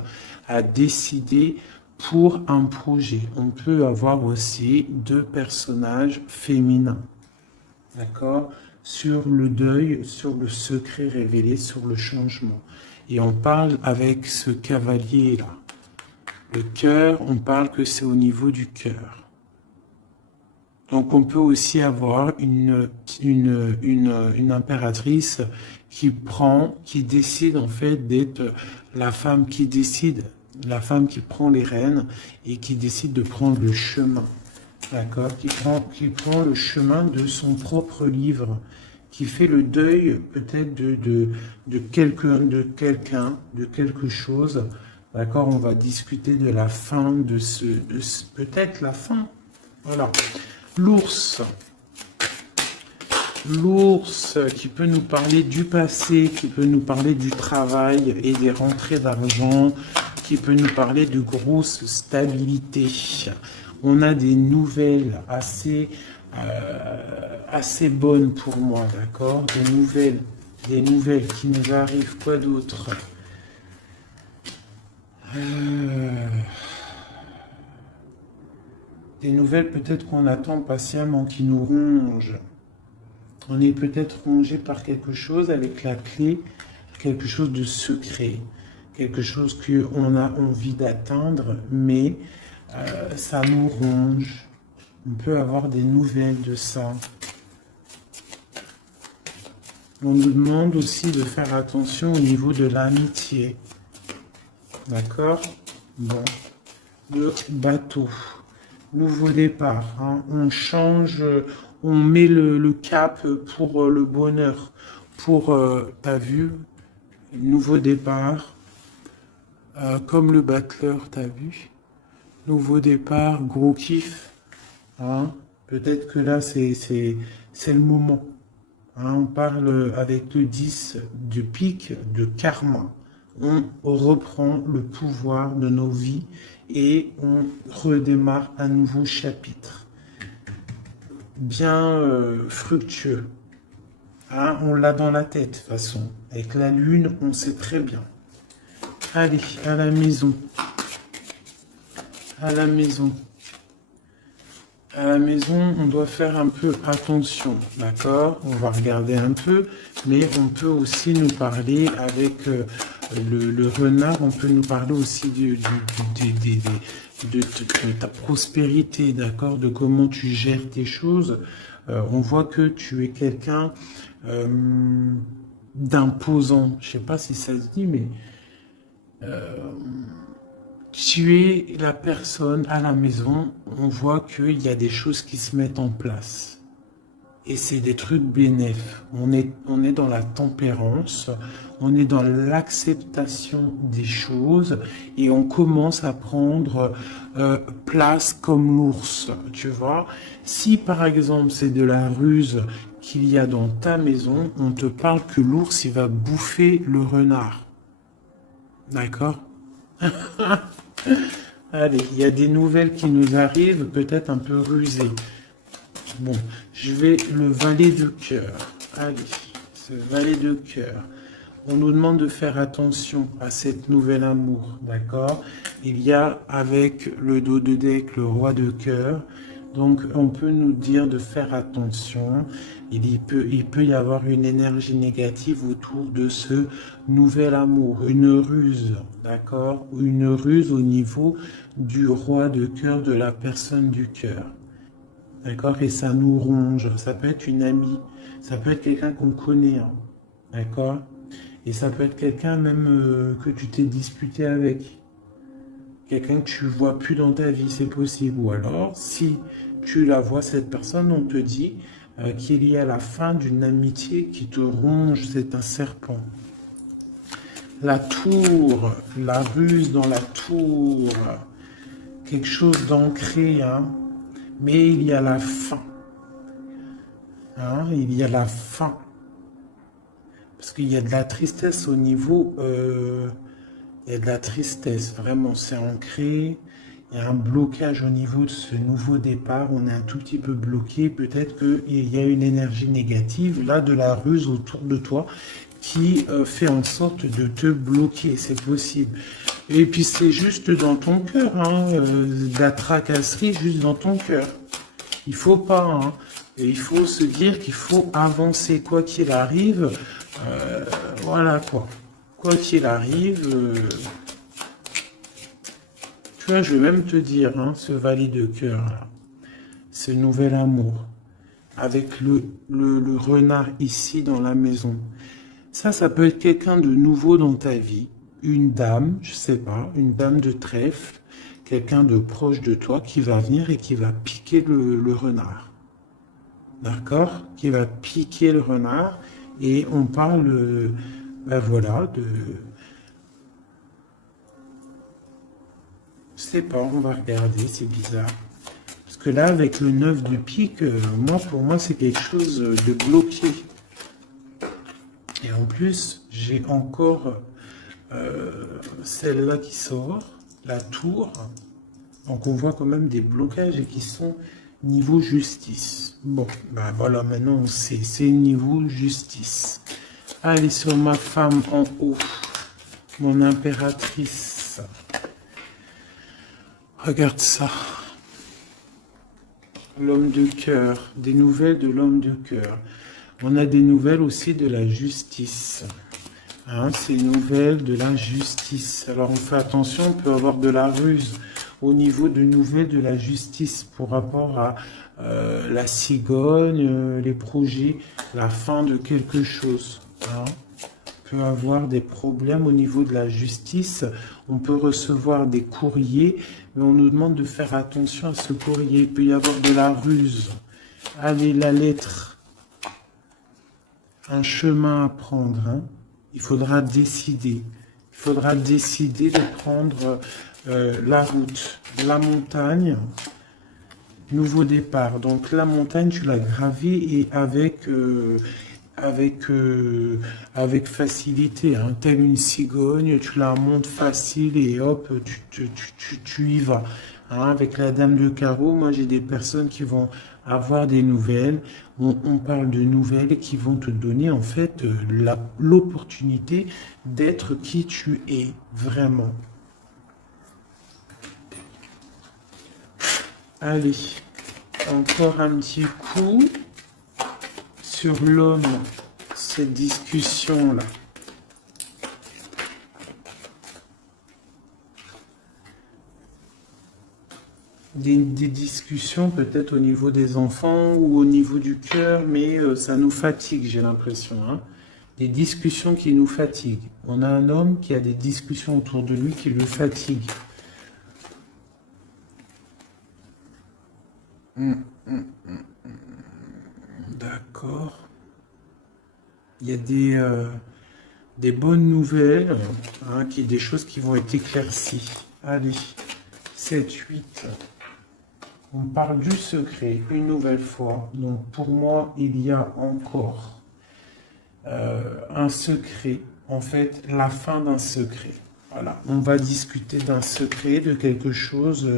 à décider pour un projet. On peut avoir aussi 2 personnages féminins. D'accord? Sur le deuil, sur le secret révélé, sur le changement. Et on parle avec ce cavalier-là. Le cœur, on parle que c'est au niveau du cœur. Donc on peut aussi avoir une impératrice qui décide en fait d'être la femme qui décide, la femme qui prend les rênes et qui décide de prendre le chemin. D'accord, qui prend le chemin de son propre livre, qui fait le deuil peut-être de quelqu'un, de quelque chose. D'accord, on va discuter de la fin peut-être la fin. Voilà. L'ours. L'ours qui peut nous parler du passé, qui peut nous parler du travail et des rentrées d'argent, qui peut nous parler de grosse stabilité. On a des nouvelles assez bonnes pour moi, d'accord? Des nouvelles qui nous arrivent. Quoi d'autre? Des nouvelles peut-être qu'on attend patiemment, qui nous rongent. On est peut-être rongé par quelque chose avec la clé, quelque chose de secret, quelque chose qu'on a envie d'atteindre, mais ça nous ronge. On peut avoir des nouvelles de ça. On nous demande aussi de faire attention au niveau de l'amitié. D'accord? Bon. Le bateau. Nouveau départ. Hein. On change, on met le cap pour le bonheur. Pour, t'as vu? Nouveau départ. Comme le battleur, t'as vu? Nouveau départ, gros kiff. Hein? Peut-être que là, c'est le moment. Hein? On parle avec le 10 de pique, de karma. On reprend le pouvoir de nos vies et on redémarre un nouveau chapitre. Bien fructueux. Hein? On l'a dans la tête, de toute façon. Avec la lune, on sait très bien. Allez, à la maison. À la maison. À la maison, on doit faire un peu attention, d'accord? On va regarder un peu, mais on peut aussi nous parler avec le renard, on peut nous parler aussi de ta prospérité, d'accord? De comment tu gères tes choses. On voit que tu es quelqu'un d'imposant. Je sais pas si ça se dit, mais tu es la personne à la maison, on voit qu'il y a des choses qui se mettent en place. Et c'est des trucs bénéfiques. On est dans la tempérance, on est dans l'acceptation des choses et on commence à prendre place comme l'ours, tu vois. Si par exemple c'est de la ruse qu'il y a dans ta maison, on te parle que l'ours il va bouffer le renard. D'accord? Allez, il y a des nouvelles qui nous arrivent, peut-être un peu rusées. Bon, je vais le valet de cœur. Allez, ce valet de cœur. On nous demande de faire attention à cette nouvelle amour, d'accord? Il y a avec le dos de deck le roi de cœur. Donc, on peut nous dire de faire attention. Il peut y avoir une énergie négative autour de ce nouvel amour, une ruse, d'accord? Une ruse au niveau du roi de cœur, de la personne du cœur. D'accord? Et ça nous ronge. Ça peut être une amie, ça peut être quelqu'un qu'on connaît, hein, d'accord? Et ça peut être quelqu'un même que tu t'es disputé avec. quelqu'un que tu vois plus dans ta vie, c'est possible. Ou alors, si tu la vois, cette personne, on te dit qu'il y a la fin d'une amitié qui te ronge, c'est un serpent. La tour, la ruse dans la tour, quelque chose d'ancré, hein, mais il y a la fin. Hein, il y a la fin. Parce qu'il y a de la tristesse au niveau... il y a de la tristesse, vraiment, c'est ancré. Il y a un blocage au niveau de ce nouveau départ. On est un tout petit peu bloqué. Peut-être qu'il y a une énergie négative, là, de la ruse autour de toi, qui fait en sorte de te bloquer. C'est possible. Et puis, c'est juste dans ton cœur, hein, de la tracasserie juste dans ton cœur. Il faut pas, hein. Et il faut se dire qu'il faut avancer, quoi qu'il arrive. Voilà, quoi. Quoi qu'il arrive, tu vois, je vais même te dire, hein, ce valet de cœur, là, ce nouvel amour, avec le renard ici dans la maison. Ça peut être quelqu'un de nouveau dans ta vie, une dame, je sais pas, une dame de trèfle, quelqu'un de proche de toi qui va venir et qui va piquer le renard. D'accord? Qui va piquer le renard, et on parle... ben voilà, je sais pas, on va regarder, c'est bizarre. Parce que là, avec le 9 de pique, pour moi, c'est quelque chose de bloqué. Et en plus, j'ai encore celle-là qui sort, la tour. Donc on voit quand même des blocages et qui sont niveau justice. Bon, ben voilà, maintenant on sait, c'est niveau justice. Allez, sur ma femme en haut, mon impératrice. Regarde ça. L'homme de cœur, des nouvelles de l'homme de cœur. On a des nouvelles aussi de la justice. Hein, c'est une nouvelle de la justice. Alors on fait attention, on peut avoir de la ruse au niveau de nouvelles de la justice pour rapport à la cigogne, les projets, la fin de quelque chose. Hein. On peut avoir des problèmes au niveau de la justice. On peut recevoir des courriers, mais on nous demande de faire attention à ce courrier. Il peut y avoir de la ruse. Allez, la lettre. Un chemin à prendre. Hein. Il faudra décider. Il faudra décider de prendre la route. La montagne. Nouveau départ. Donc la montagne, tu l'as gravée et avec facilité, hein. Telle une cigogne, tu la montes facile et hop, tu y vas. Hein. Avec la dame de carreau, moi j'ai des personnes qui vont avoir des nouvelles. On parle de nouvelles qui vont te donner en fait l'opportunité d'être qui tu es vraiment. Allez, encore un petit coup sur l'homme, cette discussion-là. Des discussions peut-être au niveau des enfants ou au niveau du cœur, mais ça nous fatigue, j'ai l'impression. Hein. Des discussions qui nous fatiguent. On a un homme qui a des discussions autour de lui qui le fatiguent. D'accord. Il y a des bonnes nouvelles, hein, des choses qui vont être éclaircies. Allez, 7, 8. On parle du secret, une nouvelle fois. Donc pour moi, il y a encore un secret. En fait, la fin d'un secret. Voilà, on va discuter d'un secret, de quelque chose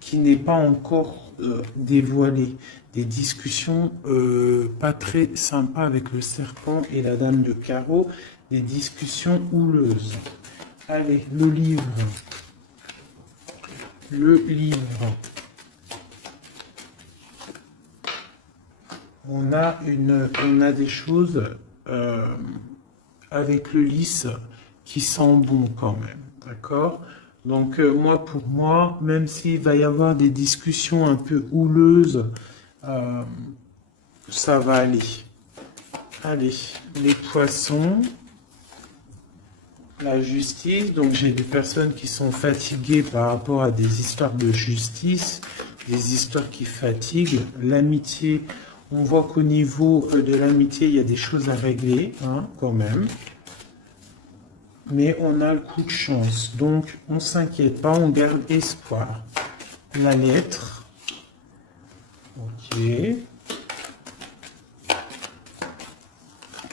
qui n'est pas encore dévoilé. Des discussions pas très sympas avec le serpent et la dame de carreau. Des discussions houleuses. Allez, le livre. Le livre. On a des choses avec le lys qui sent bon quand même, d'accord? Donc pour moi, même s'il va y avoir des discussions un peu houleuses, ça va aller. Allez, les poissons. la justice. Donc j'ai des personnes qui sont fatiguées par rapport à des histoires de justice, des histoires qui fatiguent. L'amitié, on voit qu'au niveau de l'amitié, il y a des choses à régler, hein, quand même. Mais on a le coup de chance. Donc on ne s'inquiète pas, on garde espoir. La lettre. Ok.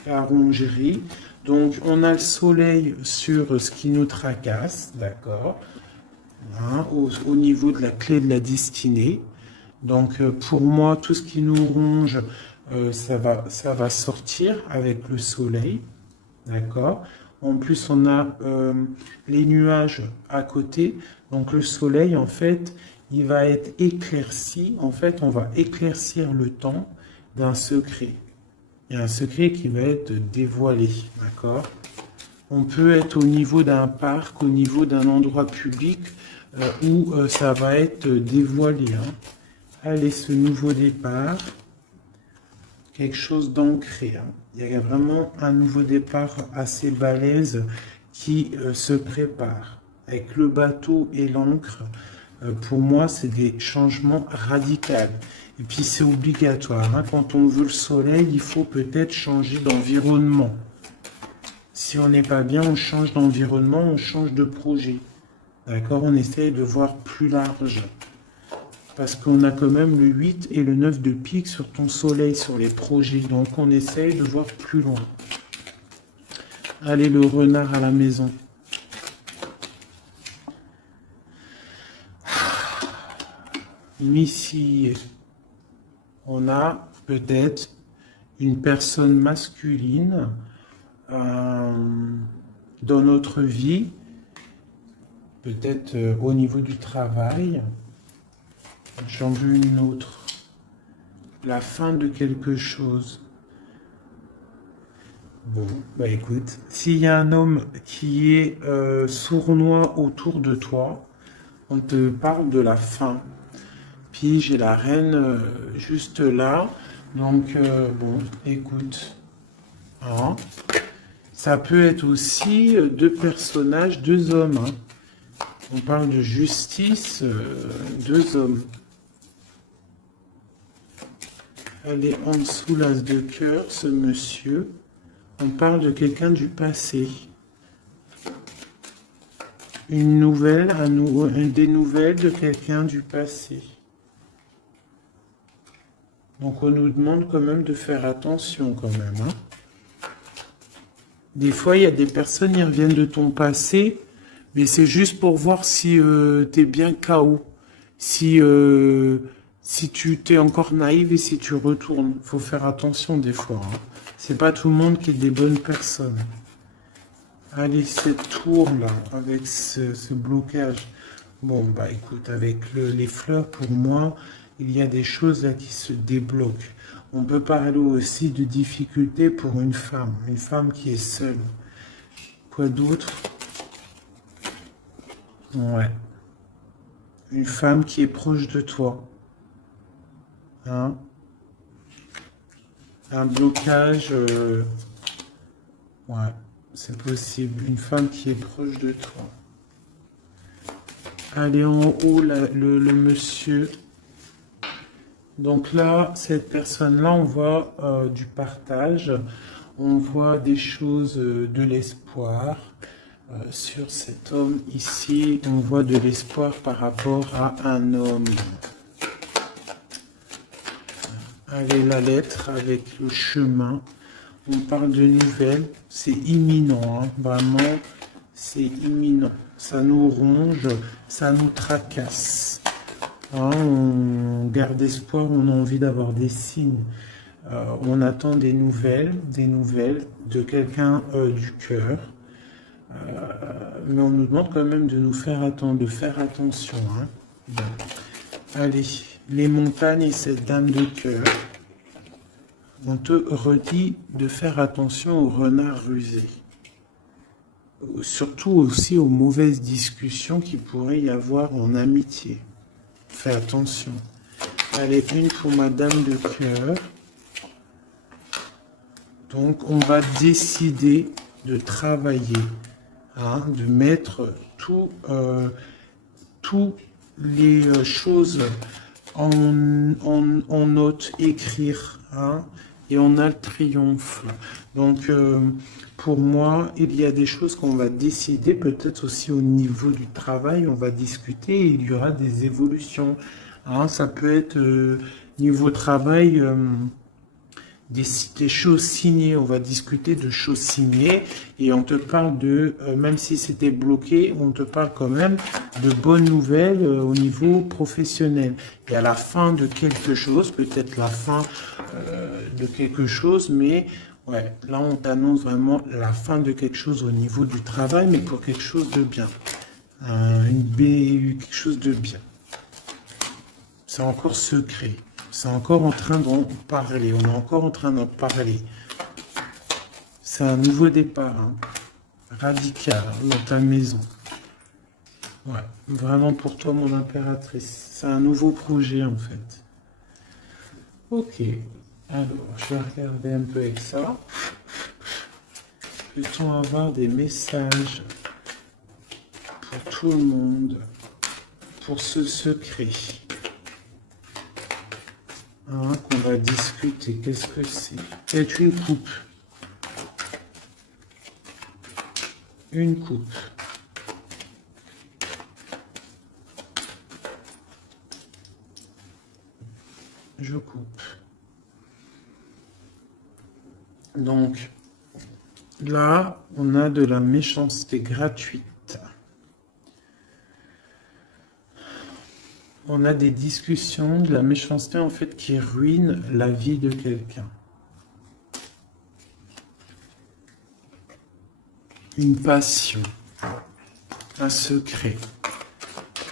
La rongerie. Donc, on a le soleil sur ce qui nous tracasse, d'accord, hein, au niveau de la clé de la destinée. Donc, pour moi, tout ce qui nous ronge, ça va sortir avec le soleil, d'accord. En plus, on a les nuages à côté. Donc, le soleil, en fait, il va être éclairci. En fait, on va éclaircir le temps d'un secret. Il y a un secret qui va être dévoilé, d'accord? On peut être au niveau d'un parc, au niveau d'un endroit public où ça va être dévoilé. Hein. Allez, ce nouveau départ, quelque chose d'ancré. Hein. Il y a vraiment un nouveau départ assez balèze qui se prépare. Avec le bateau et l'encre, pour moi, c'est des changements radicaux. Et puis c'est obligatoire, hein. Quand on veut le soleil, il faut peut-être changer d'environnement. Si on n'est pas bien, on change d'environnement, on change de projet. D'accord? On essaye de voir plus large. Parce qu'on a quand même le 8 et le 9 de pique sur ton soleil, sur les projets. Donc on essaye de voir plus loin. Allez, le renard à la maison. Ici, on a peut-être une personne masculine dans notre vie, peut-être au niveau du travail. J'en veux une autre. La fin de quelque chose. Bon, bah écoute, s'il y a un homme qui est sournois autour de toi, on te parle de la fin. Puis j'ai la reine juste là. Donc, bon, écoute. Hein. Ça peut être aussi deux personnages, deux hommes. Hein. On parle de justice, deux hommes. Elle est en dessous l'as de cœur, ce monsieur. On parle de quelqu'un du passé. Une nouvelle, des nouvelles de quelqu'un du passé. Donc on nous demande quand même de faire attention quand même. Hein. Des fois, il y a des personnes qui reviennent de ton passé, mais c'est juste pour voir si tu es bien KO. Si tu t'es encore naïve et si tu retournes. Il faut faire attention des fois. Hein. C'est pas tout le monde qui est des bonnes personnes. Allez, cette tour-là, avec ce blocage. Bon, bah écoute, avec les fleurs, pour moi, il y a des choses là qui se débloquent. On peut parler aussi de difficultés pour une femme qui est seule. Quoi d'autre? Ouais. Une femme qui est proche de toi. Hein? Un blocage. Ouais, c'est possible. Une femme qui est proche de toi. Allez, en haut, le monsieur. Donc là, cette personne-là, on voit du partage. On voit des choses, de l'espoir. Sur cet homme ici, on voit de l'espoir par rapport à un homme. Allez, la lettre avec le chemin. On parle de nouvelles. C'est imminent, hein, vraiment, c'est imminent. Ça nous ronge, ça nous tracasse. Hein, on garde espoir, on a envie d'avoir des signes. On attend des nouvelles de quelqu'un du cœur. Mais on nous demande quand même de nous faire attendre, de faire attention. Hein. Bon. Allez, les montagnes et cette dame de cœur. On te redit de faire attention aux renards rusés. Surtout aussi aux mauvaises discussions qu'il pourrait y avoir en amitié. Fais attention. Allez, une pour ma dame de cœur. Donc, on va décider de travailler hein, de mettre toutes les choses en note, écrire, hein, et on a le triomphe. Donc, pour moi, il y a des choses qu'on va décider, peut-être aussi au niveau du travail, on va discuter, et il y aura des évolutions. Hein, ça peut être niveau travail, des, des choses signées, on va discuter de choses signées, et on te parle de, même si c'était bloqué, on te parle quand même de bonnes nouvelles au niveau professionnel. Et à la fin de quelque chose, peut-être la fin de quelque chose, mais ouais, là on t'annonce vraiment la fin de quelque chose au niveau du travail, mais pour quelque chose de bien. Une BU, quelque chose de bien. C'est encore secret. C'est encore en train d'en parler. On est encore en train d'en parler. C'est un nouveau départ, hein, radical, hein, dans ta maison. Ouais, vraiment pour toi, mon impératrice. C'est un nouveau projet, en fait. Ok. Alors, je vais regarder un peu avec ça. Peut-on avoir des messages pour tout le monde, pour ce secret, hein, qu'on va discuter? Qu'est-ce que c'est? C'est une coupe. Une coupe. Je coupe. Donc, là, on a de la méchanceté gratuite. On a des discussions, de la méchanceté en fait qui ruine la vie de quelqu'un. Une passion, un secret.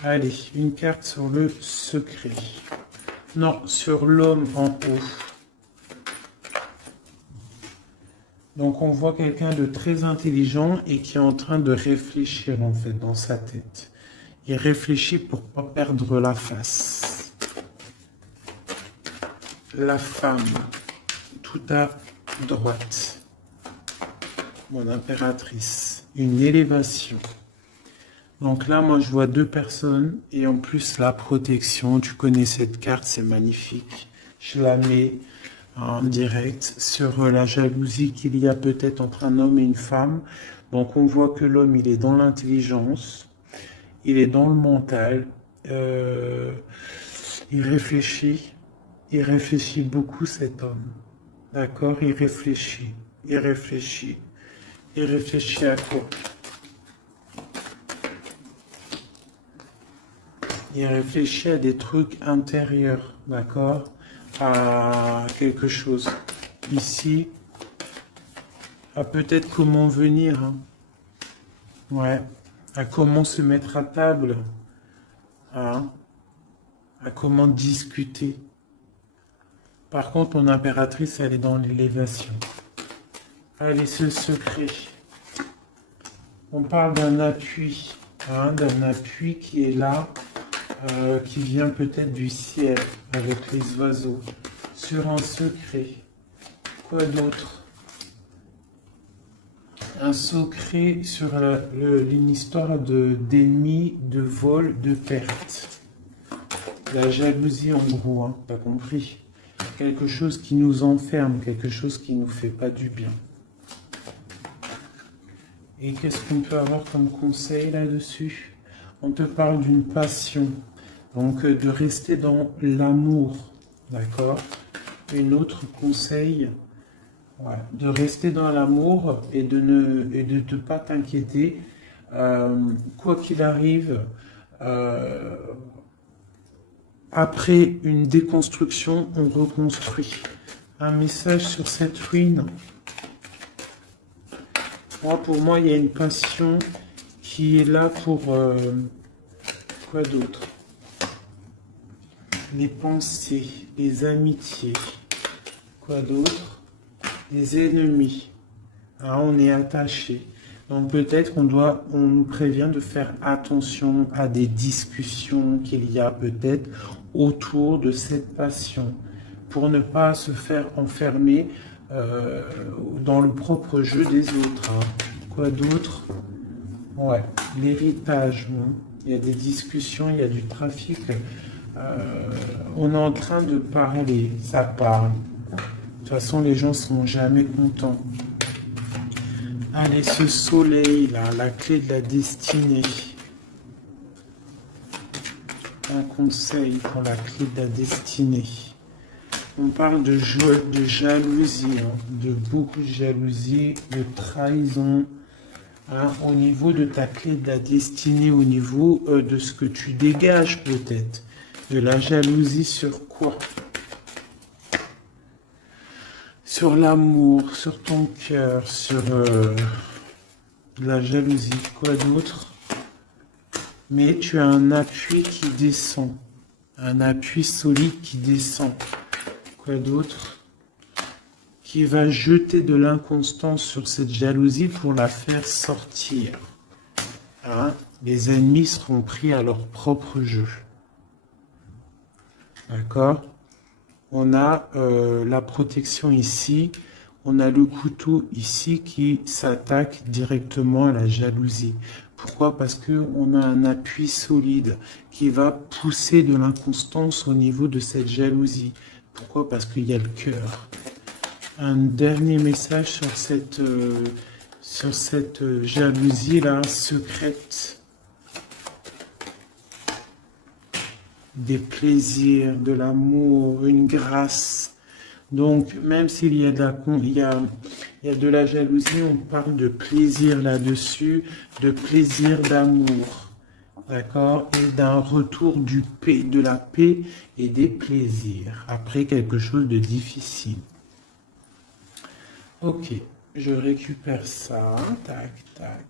Allez, une carte sur le secret. Non, sur l'homme en haut. Donc on voit quelqu'un de très intelligent et qui est en train de réfléchir en fait dans sa tête. Il réfléchit pour pas perdre la face. La femme, tout à droite. Mon impératrice, une élévation. Donc là, moi, je vois deux personnes et en plus la protection. Tu connais cette carte, c'est magnifique. Je la mets en direct sur la jalousie qu'il y a peut-être entre un homme et une femme. Donc on voit que l'homme, il est dans l'intelligence, il est dans le mental, il réfléchit beaucoup cet homme. D'accord? Il réfléchit à quoi? Il réfléchit à des trucs intérieurs, d'accord? À quelque chose. Ici, à peut-être comment venir, hein. Ouais, à comment se mettre à table, hein, à comment discuter. Par contre, mon impératrice, elle est dans l'élévation. Allez, ce secret. On parle d'un appui, hein, d'un appui qui est là, qui vient peut-être du ciel, avec les oiseaux, sur un secret. Quoi d'autre? Un secret sur une histoire d'ennemis, de vol, de perte. La jalousie en gros, hein, t'as compris? Quelque chose qui nous enferme, quelque chose qui nous fait pas du bien. Et qu'est-ce qu'on peut avoir comme conseil là-dessus? On te parle d'une passion, donc de rester dans l'amour, d'accord? Une autre conseil, ouais, de rester dans l'amour et de ne pas t'inquiéter, quoi qu'il arrive. Après une déconstruction, on reconstruit. Un message sur cette ruine. Pour moi, il y a une passion qui est là pour... quoi d'autre? Les pensées, les amitiés. Quoi d'autre? Les ennemis. Ah, on est attaché. Donc peut-être on nous prévient de faire attention à des discussions qu'il y a peut-être autour de cette passion, pour ne pas se faire enfermer dans le propre jeu des autres, hein. Quoi d'autre? Ouais, l'héritage, hein. Il y a des discussions, il y a du trafic. On est en train de parler, ça parle. De toute façon, les gens sont jamais contents. Allez, ce soleil là, la clé de la destinée. Un conseil pour la clé de la destinée. On parle de jalousie, hein, de beaucoup de jalousie, de trahison. Hein, au niveau de ta clé de la destinée, au niveau de ce que tu dégages peut-être. De la jalousie sur quoi? Sur l'amour, sur ton cœur, sur de la jalousie, quoi d'autre? Mais tu as un appui qui descend, un appui solide qui descend. Quoi d'autre? Qui va jeter de l'inconstance sur cette jalousie pour la faire sortir. Hein? Les ennemis seront pris à leur propre jeu. D'accord? On a la protection ici. On a le couteau ici qui s'attaque directement à la jalousie. Pourquoi? Parce qu'on a un appui solide qui va pousser de l'inconstance au niveau de cette jalousie. Pourquoi? Parce qu'il y a le cœur. Un dernier message sur cette jalousie-là secrète. Des plaisirs, de l'amour, une grâce. Donc, même s'il y a de la jalousie, on parle de plaisir là-dessus, de plaisir d'amour. D'accord? Et d'un retour de la paix et des plaisirs. Après quelque chose de difficile. Ok, je récupère ça. Tac, tac.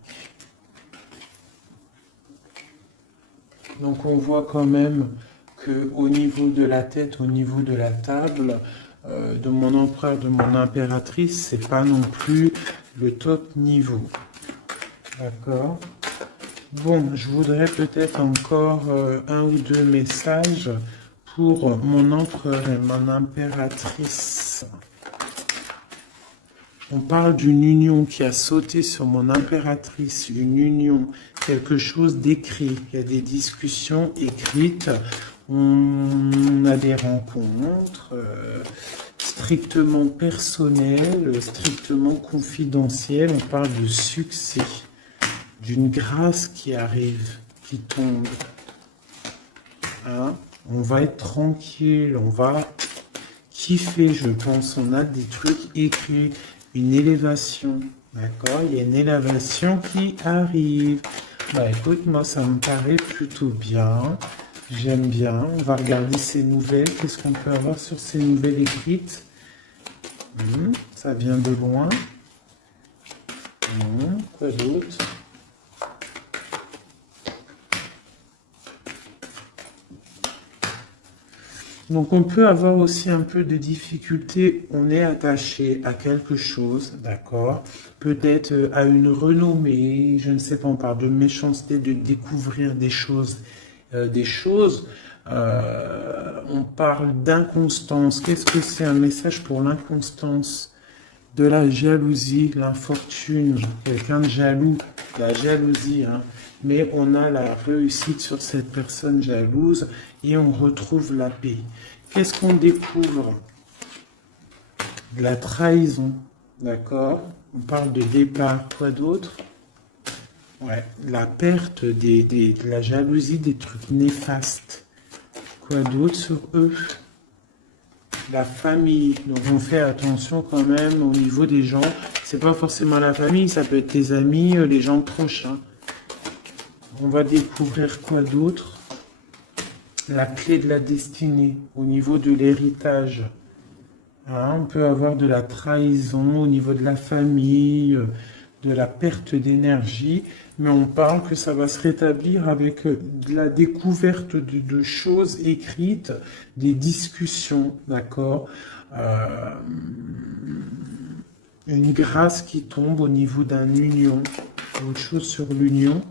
Donc, on voit quand même qu'au niveau de la tête, au niveau de la table, de mon empereur, de mon impératrice, c'est pas non plus le top niveau. D'accord? Bon, je voudrais peut-être encore un ou deux messages pour mon empereur et mon impératrice. On parle d'une union qui a sauté sur mon impératrice, une union, quelque chose d'écrit. Il y a des discussions écrites, on a des rencontres strictement personnelles, strictement confidentielles. On parle de succès, d'une grâce qui arrive, qui tombe. Hein? On va être tranquille, on va kiffer, je pense. On a des trucs écrits. Une élévation, d'accord? Il y a une élévation qui arrive. Bah écoute, moi ça me paraît plutôt bien. J'aime bien. On va regarder ces nouvelles. Qu'est-ce qu'on peut avoir sur ces nouvelles écrites? Ça vient de loin. Quoi d'autre? Donc on peut avoir aussi un peu de difficulté, on est attaché à quelque chose, d'accord? Peut-être à une renommée, je ne sais pas, on parle de méchanceté, de découvrir des choses. On parle d'inconstance. Qu'est-ce que c'est un message pour l'inconstance? De la jalousie, l'infortune, quelqu'un de jaloux, la jalousie, hein. Mais on a la réussite sur cette personne jalouse et on retrouve la paix. Qu'est-ce qu'on découvre? De la trahison, d'accord? On parle de départ, quoi d'autre? Ouais, la perte de la jalousie, des trucs néfastes. Quoi d'autre sur eux? La famille, donc on fait attention quand même au niveau des gens. C'est pas forcément la famille, ça peut être tes amis, les gens proches. Hein. On va découvrir quoi d'autre? La clé de la destinée au niveau de l'héritage. Hein, on peut avoir de la trahison au niveau de la famille, de la perte d'énergie, mais on parle que ça va se rétablir avec de la découverte de choses écrites, des discussions, d'accord? Une grâce qui tombe au niveau d'un union, autre chose sur l'union.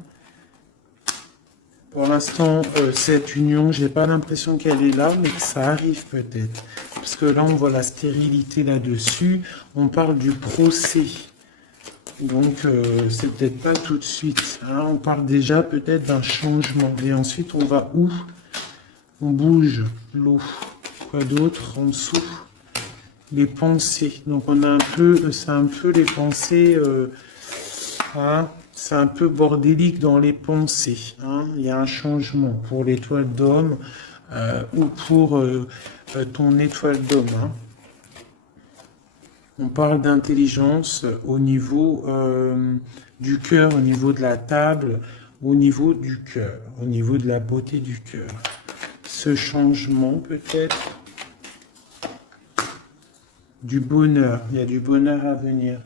Pour l'instant, cette union, j'ai pas l'impression qu'elle est là, mais que ça arrive peut-être. Parce que là, on voit la stérilité là-dessus. On parle du procès. Donc, c'est peut-être pas tout de suite. Hein. On parle déjà peut-être d'un changement. Et ensuite, on va où? On bouge l'eau. Quoi d'autre en dessous? Les pensées. Donc, on a un peu, c'est un peu les pensées. Hein, c'est un peu bordélique dans les pensées. Hein. Il y a un changement pour l'étoile d'homme ou pour ton étoile d'homme. Hein. On parle d'intelligence au niveau du cœur, au niveau de la table, au niveau du cœur, au niveau de la beauté du cœur. Ce changement peut-être du bonheur. Il y a du bonheur à venir.